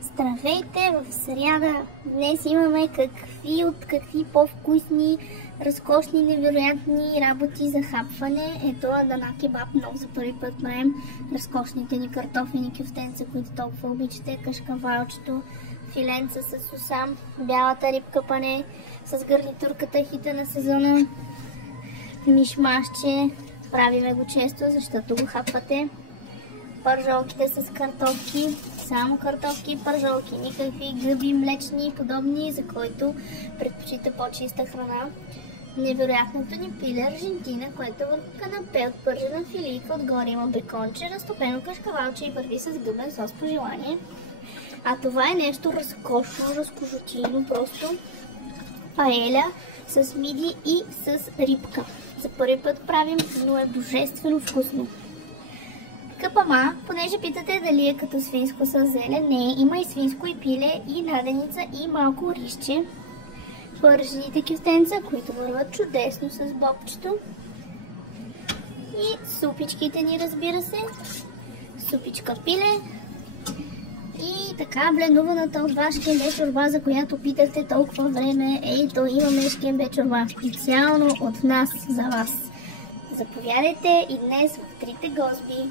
Здравейте в сряда! Днес имаме какви по-вкусни, разкошни, невероятни работи за хапване. Ето Адана кебаб, нов за първи път правим разкошните ни картофени кюфтенца, които толкова обичате, кашкавалчето, филенца с усам, бялата рибка пане с гарнитурката хита на сезона, мишмашче, правиме го често, защото го хапвате. Пържолките с картофки, само картофки и пържолки, никакви гъби, млечни и подобни, за който предпочита по-чиста храна. Невероятното ни пиле аржентина, което върху канапе от пържена филийка, отгоре има беконче, разтопено кашкавалче и върви с гъбен сос по желание. А това е нещо разкошно, разкожутийно, просто паеля с миди и с рибка. За първи път правим, но е божествено вкусно. Къпама, понеже питате дали е като свинско с зелен, не, има и свинско и пиле, и наденица, и малко ризче. Пържените кюфтенца, които върват чудесно с бобчето. И супичките ни, разбира се. Супичка пиле. И така блендуваната от вас шкембе чорба, за която питахте толкова време. Ето, имаме шкембе чорба специално от нас за вас. Заповядайте и днес в Трите госби.